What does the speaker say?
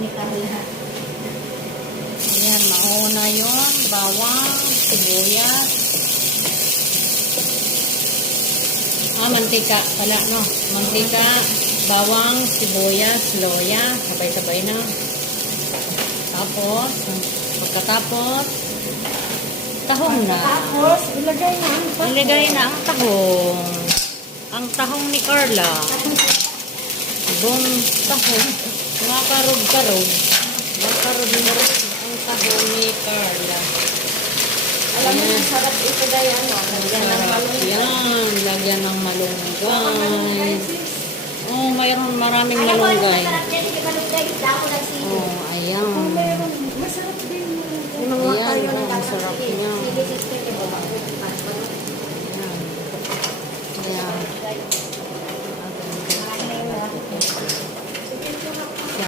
ni Carla. Ayan, mauna yun. Bawang, sibuyas. Mantika pala, no? Mantika, bawang, sibuyas, loya. Sabay-sabay na. Tapos, pagkatapos, tahong na. Tapos, ilagay na ang tahong. Ilagay na ang tahong. Ang tahong ni Carla. Ibong tahong. Makarog-karog. Makarog-karog ang tahong ni Carla. Alam mo, sarap ito dahil ano, lagyan ng malunggay. Yan, lagyan ng malunggay. Malunggay, sis. Oh, mayroon maraming Alam mo, ano malunggay. masarap dyan, hindi malunggay.